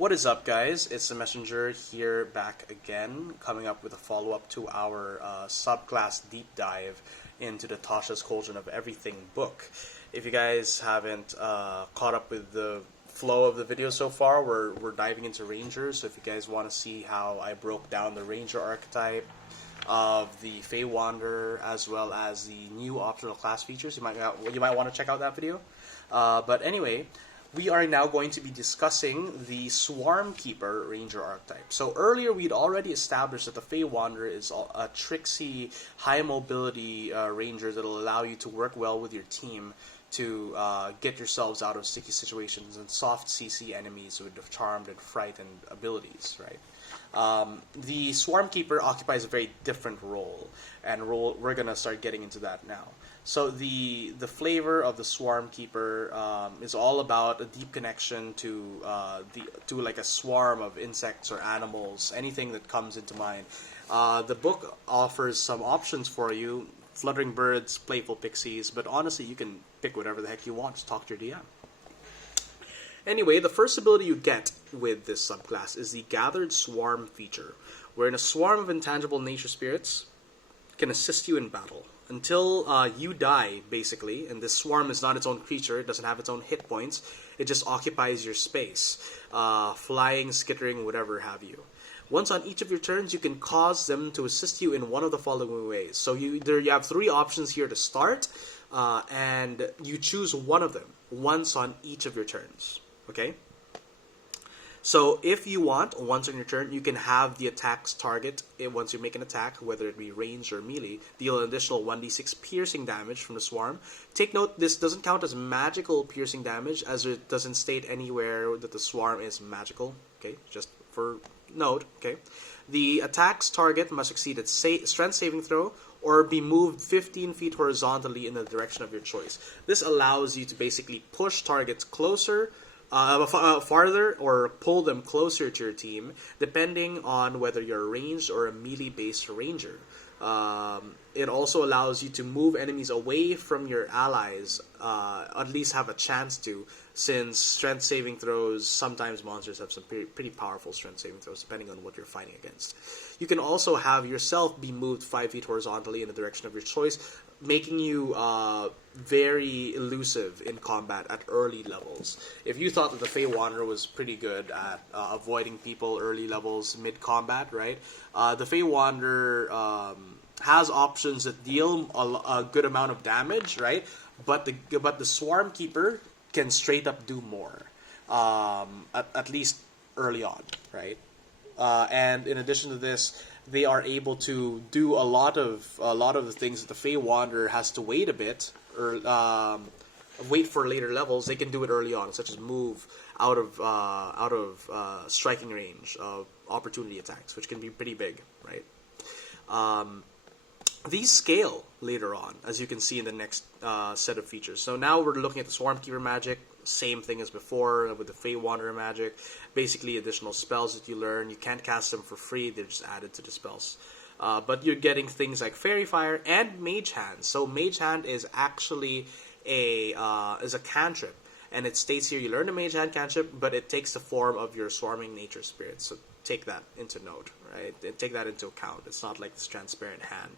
What is up, guys? It's the Messenger here, back again, coming up with a follow-up to our subclass deep dive into the Tasha's Cauldron of Everything book. If you guys haven't caught up with the flow of the video so far, we're diving into Rangers. So if you guys want to see how I broke down the Ranger archetype of the Fey Wanderer, as well as the new optional class features, you might want to check out that video. But anyway, we are now going to be discussing the Swarmkeeper Ranger archetype. So earlier we'd already established that the Fey Wanderer is a tricksy, high mobility ranger that will allow you to work well with your team to get yourselves out of sticky situations and soft CC enemies with charmed and frightened abilities, right? The Swarmkeeper occupies a very different role, and we're gonna start getting into that now. So the flavor of the Swarmkeeper is all about a deep connection to like a swarm of insects or animals, anything that comes into mind. The book offers some options for you: fluttering birds, playful pixies, but honestly, you can pick whatever the heck you want. Just talk to your DM. Anyway, the first ability you get with this subclass is the Gathered Swarm feature, wherein a swarm of intangible nature spirits can assist you in battle until you die, basically. And this swarm is not its own creature; it doesn't have its own hit points. It just occupies your space, flying, skittering, whatever have you. Once on each of your turns, you can cause them to assist you in one of the following ways. So you have three options here to start, and you choose one of them once on each of your turns. Okay? So if you want, once on your turn, you can have the attack's target, once you make an attack, whether it be range or melee, deal an additional 1d6 piercing damage from the swarm. Take note, this doesn't count as magical piercing damage, as it doesn't state anywhere that the swarm is magical. Okay, just for note. Okay, the attack's target must succeed at strength saving throw or be moved 15 feet horizontally in the direction of your choice. This allows you to basically push targets closer, farther, or pull them closer to your team, depending on whether you're a ranged or a melee-based ranger. It also allows you to move enemies away from your allies, at least have a chance to, since strength saving throws, sometimes monsters have some pretty powerful strength saving throws, depending on what you're fighting against. You can also have yourself be moved 5 feet horizontally in the direction of your choice, making you very elusive in combat at early levels. If you thought that the Fey Wanderer was pretty good at avoiding people early levels mid-combat, right? The Fey Wanderer has options that deal a good amount of damage, right? But the Swarmkeeper can straight up do more, at least early on, right? And in addition to this, they are able to do a lot of the things that the Fey Wanderer has to wait a bit, or wait for later levels. They can do it early on, such as move out of striking range of opportunity attacks, which can be pretty big, right? These scale later on, as you can see in the next set of features. So now we're looking at the Swarmkeeper magic. Same thing as before with the Fey Wanderer magic. Basically, additional spells that you learn. You can't cast them for free; they're just added to the spells. But you're getting things like Fairy Fire and Mage Hand. So Mage Hand is actually a cantrip, and it states here you learn a Mage Hand cantrip, but it takes the form of your swarming nature spirit. So take that into note, right? Take that into account. It's not like this transparent hand.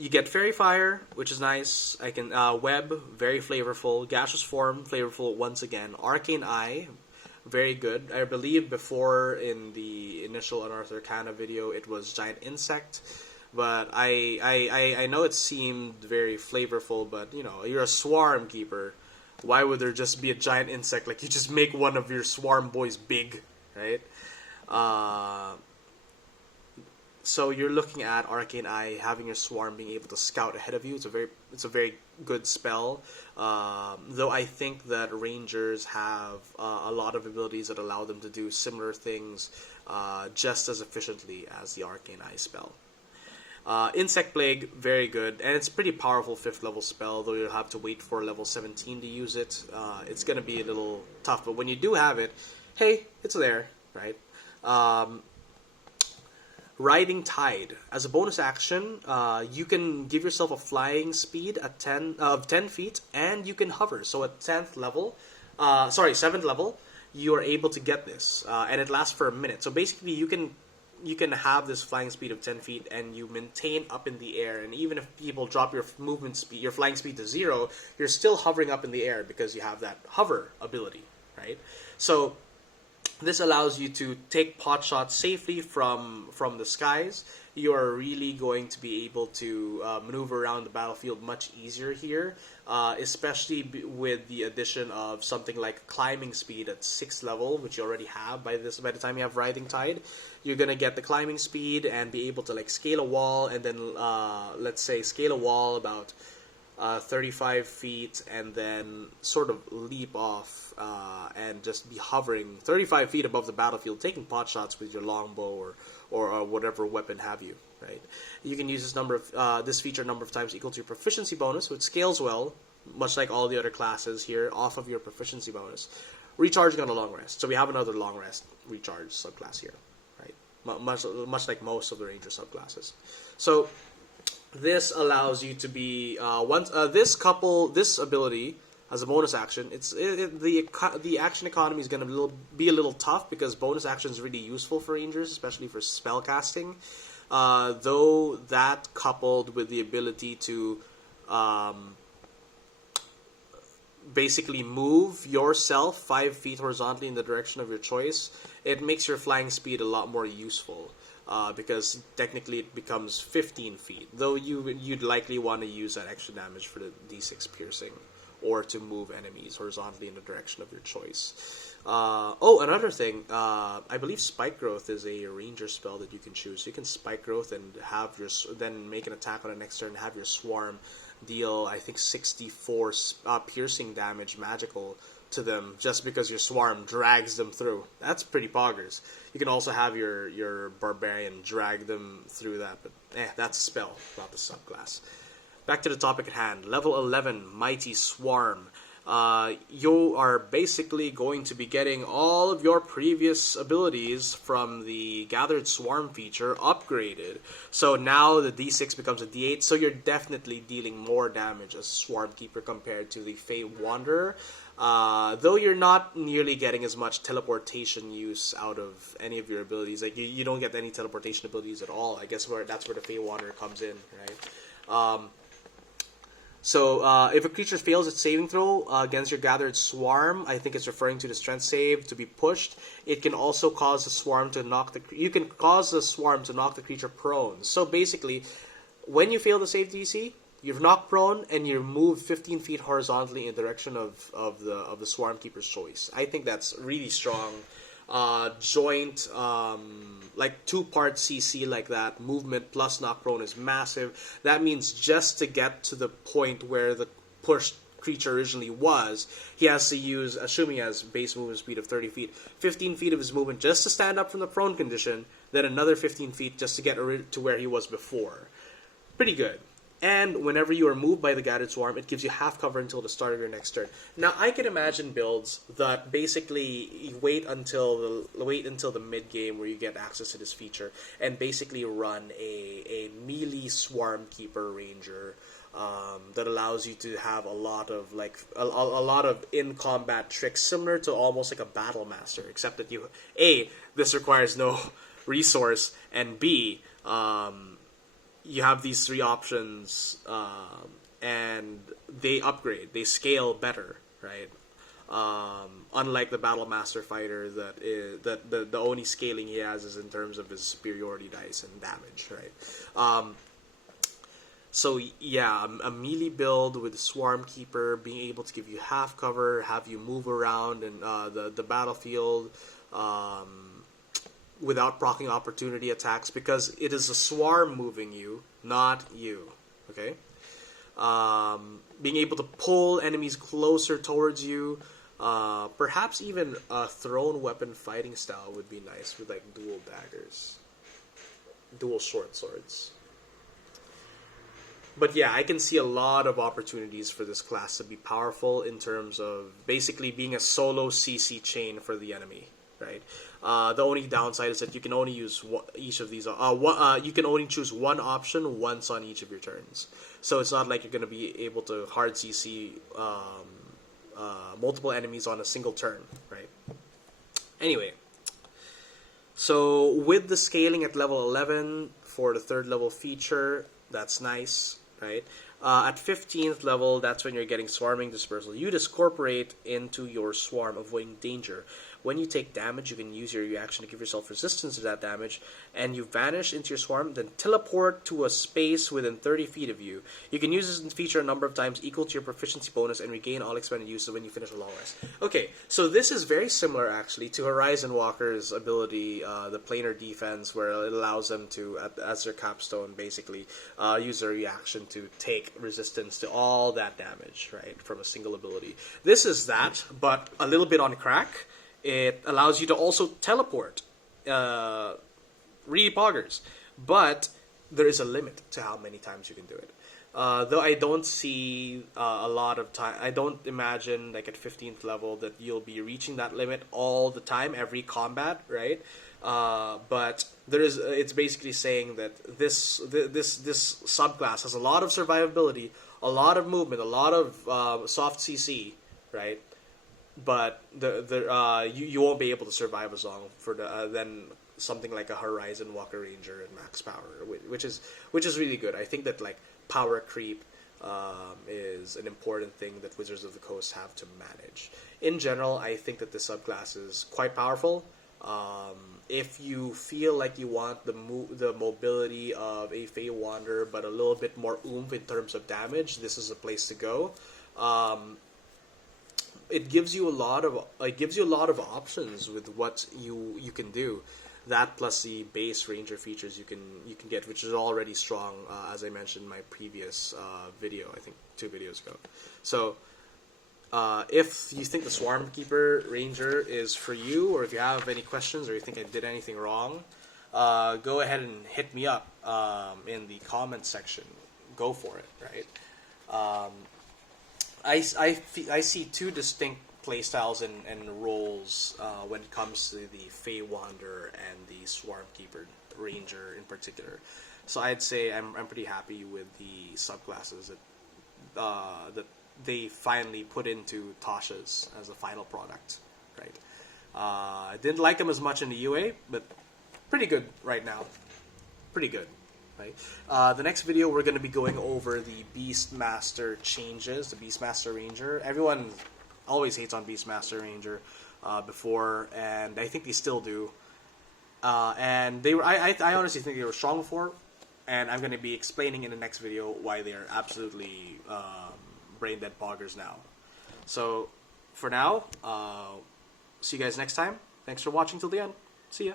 You get Fairy Fire, which is nice. I can Web, very flavorful. Gaseous Form, flavorful once again. Arcane Eye, very good. I believe before in the initial Unearthed Arcana video, it was Giant Insect, but I know it seemed very flavorful. But you know, you're a Swarm Keeper. Why would there just be a giant insect? Like, you just make one of your swarm boys big, right? So you're looking at Arcane Eye, having your swarm being able to scout ahead of you. It's a very good spell. Though I think that Rangers have a lot of abilities that allow them to do similar things just as efficiently as the Arcane Eye spell. Insect Plague, very good, and it's a pretty powerful 5th level spell, though you'll have to wait for level 17 to use it. It's going to be a little tough, but when you do have it, hey, it's there, right? Riding Tide. As a bonus action, you can give yourself a flying speed at 10 feet, and you can hover. So at 7th level, you are able to get this, and it lasts for a minute. So basically, you can have this flying speed of 10 feet, and you maintain up in the air. And even if people drop your movement speed, your flying speed to 0, you're still hovering up in the air because you have that hover ability, right? So this allows you to take pot shots safely from the skies. You are really going to be able to maneuver around the battlefield much easier here, especially with the addition of something like climbing speed at 6th level, which you already have by the time you have Writhing Tide. You're gonna get the climbing speed and be able to like scale a wall, and then let's say scale a wall about 35 feet, and then sort of leap off and just be hovering 35 feet above the battlefield, taking pot shots with your longbow or whatever weapon have you. Right? You can use this feature a number of times equal to your proficiency bonus, which scales well, much like all the other classes here, off of your proficiency bonus. Recharging on a long rest. So we have another long rest recharge subclass here, right? Much like most of the ranger subclasses. So this allows you to be this ability as a bonus action. The action economy is going to be a little tough because bonus action is really useful for rangers, especially for spell casting. Though that coupled with the ability to basically move yourself 5 feet horizontally in the direction of your choice, it makes your flying speed a lot more useful. Because technically it becomes 15 feet, though you'd likely want to use that extra damage for the D6 piercing, or to move enemies horizontally in the direction of your choice. Another thing, I believe Spike Growth is a ranger spell that you can choose. So you can Spike Growth and then make an attack on the next turn and have your swarm deal, I think, 64 piercing damage magical to them just because your swarm drags them through. That's pretty poggers. You can also have your barbarian drag them through that, but that's a spell, not the subclass. Back to the topic at hand. Level 11, Mighty Swarm. You are basically going to be getting all of your previous abilities from the Gathered Swarm feature upgraded. So now the D6 becomes a D8, so you're definitely dealing more damage as Swarmkeeper compared to the Fey Wanderer. Though you're not nearly getting as much teleportation use out of any of your abilities. Like you don't get any teleportation abilities at all. I guess that's where the Fey Wanderer comes in, right? So if a creature fails its saving throw against your Gathered Swarm, I think it's referring to the Strength save to be pushed. It can also cause the swarm to knock the creature prone. So basically, when you fail the save DC, you're knocked prone and you're moved 15 feet horizontally in the direction of the Swarmkeeper's choice. I think that's really strong. Joint, like 2-part CC like that, movement plus knock prone is massive. That means just to get to the point where the pushed creature originally was, he has to use, assuming he has base movement speed of 30 feet, 15 feet of his movement just to stand up from the prone condition, then another 15 feet just to get to where he was before. Pretty good. And whenever you are moved by the Gathered Swarm, it gives you half cover until the start of your next turn. Now, I can imagine builds that basically you wait until the mid game where you get access to this feature and basically run a melee Swarmkeeper Ranger that allows you to have a lot of in combat tricks similar to almost like a Battle Master, except that this requires no resource, and B, you have these 3 options, and they upgrade, they scale better, right? Unlike the Battle Master fighter, the only scaling he has is in terms of his superiority dice and damage, right? So yeah, a melee build with the Swarmkeeper being able to give you half cover, have you move around in the battlefield, without proccing opportunity attacks, because it is a swarm moving you, not you. Okay? Being able to pull enemies closer towards you, perhaps even a thrown weapon fighting style would be nice with like dual daggers, dual short swords. But yeah, I can see a lot of opportunities for this class to be powerful in terms of basically being a solo CC chain for the enemy. Right. The only downside is that you can only use each of these. You can only choose one option once on each of your turns. So it's not like you're going to be able to hard CC multiple enemies on a single turn, right? Anyway, so with the scaling at level 11 for the third level feature, that's nice, right? At 15th level, that's when you're getting Swarming Dispersal. You discorporate into your swarm, avoiding danger. When you take damage, you can use your reaction to give yourself resistance to that damage, and you vanish into your swarm, then teleport to a space within 30 feet of you. You can use this feature a number of times equal to your proficiency bonus and regain all expended uses when you finish a long rest. Okay, so this is very similar actually to Horizon Walker's ability, the planar defense, where it allows them to, as their capstone, basically use their reaction to take resistance to all that damage, right, from a single ability. This is that, but a little bit on crack. It allows you to also teleport. Really poggers. But there is a limit to how many times you can do it. Though I don't see a lot of time. I don't imagine, like, at 15th level that you'll be reaching that limit all the time, every combat, right? But there is. It's basically saying that this subclass has a lot of survivability, a lot of movement, a lot of soft CC, right? But you won't be able to survive as long for than something like a Horizon Walker Ranger and max power, which is really good. I think that, like, power creep is an important thing that Wizards of the Coast have to manage. In general, I think that the subclass is quite powerful. If you feel like you want the mobility of a Fey Wanderer but a little bit more oomph in terms of damage, this is a place to go. It gives you a lot of options with what you can do. That plus the base ranger features you can get, which is already strong, as I mentioned in my previous video, I think 2 videos ago. So if you think the Swarmkeeper Ranger is for you, or if you have any questions, or you think I did anything wrong, go ahead and hit me up in the comments section. Go for it, right? I see 2 distinct playstyles and roles when it comes to the Fey Wanderer and the Swarmkeeper Ranger in particular. So I'd say I'm pretty happy with the subclasses that they finally put into Tasha's as a final product, right? I didn't like them as much in the UA, but pretty good right now. Pretty good. Right. The next video we're going to be going over the Beastmaster changes, the Beastmaster Ranger. Everyone always hates on Beastmaster Ranger before, and I think they still do. And they were, I honestly think they were strong before, and I'm going to be explaining in the next video why they are absolutely brain dead poggers now. So for now, see you guys next time. Thanks for watching till the end. See ya.